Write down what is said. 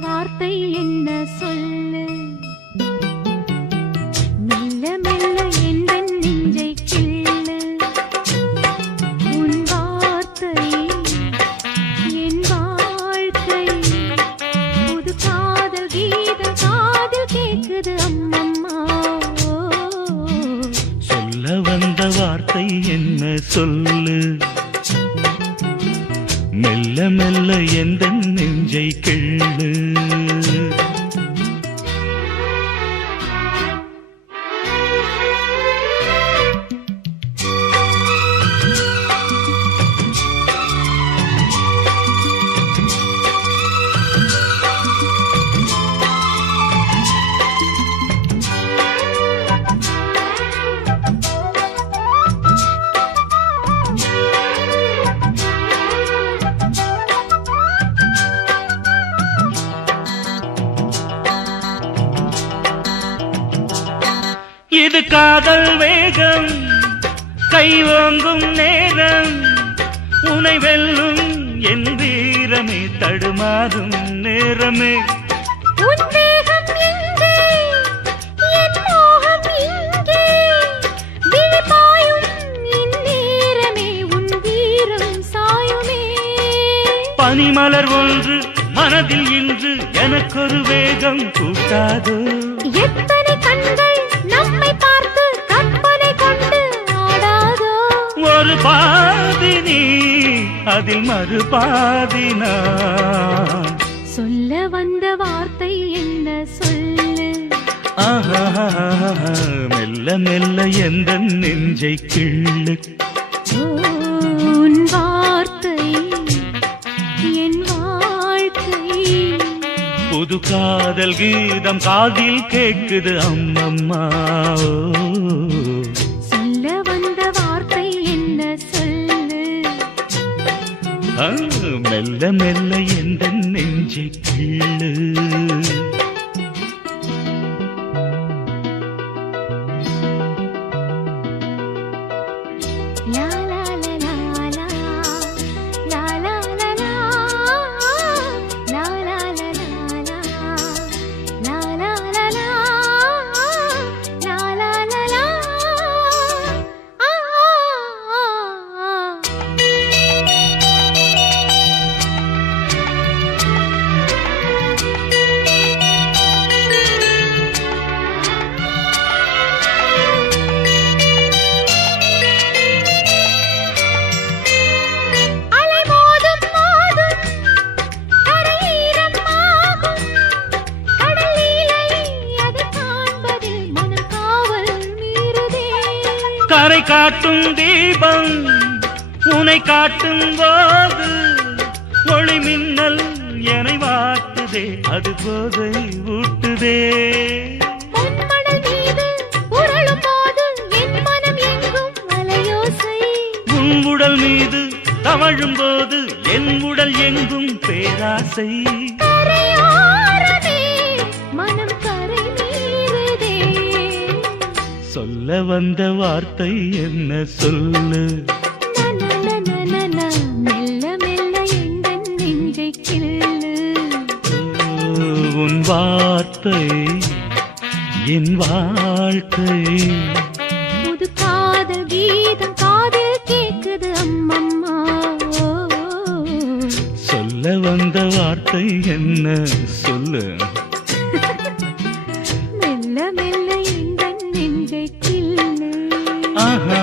வார்த்தை என்ன சொல்லு? மெல்ல மெல்ல எந்த நெஞ்சை கிள்ளு? உன் வார்த்தை என் வாழ்க்கை. புது காதல் கீதம் காதில் கேட்குது அம்மம்மா. சொல்ல வந்த வார்த்தை என்ன சொல்லு? மெல்ல மெல்ல எந்த நெஞ்சை கிள்ளு? இது காதல் வேகம். கைவாங்கும் நேரம். உனை வெல்லும் என் வீரமே தடுமாறும் நேரமே. பனிமலர் ஒன்று மனதில் இன்று எனக்கொரு வேகம் கூட்டாது. எத்தனை கண்கள் அதில் மறு பாதி நான் சொல்ல வந்த வார்த்தை என்ன சொல்லு? மெல்ல மெல்ல எந்த நெஞ்சை கிள்ளு. உன் வார்த்தை என் வாழ்க்கை. புது காதல் கீதம் காதில் கேக்குது அம்மம்மா மெல்ல மெல்ல எந்த நெஞ்சை கிள்ளு லா கரை காட்டும் தீபம் உனை காட்டும் போது ஒளி மின்னல் எனை வாட்டுதே அது போதை ஊட்டுதே. உடல் மீது தவழும் போது என் உடல் எங்கும் பேராசை. சொல்ல வந்த வார்த்தை என்ன சொல்லு? மெல்ல மெல்ல உன் வார்த்தை என் வாழ்க்கை புது காதல் கீதம் காதில் கேக்குது அம்மம்மா ஓ, சொல்ல வந்த வார்த்தை என்ன சொல்லு ஆஹா.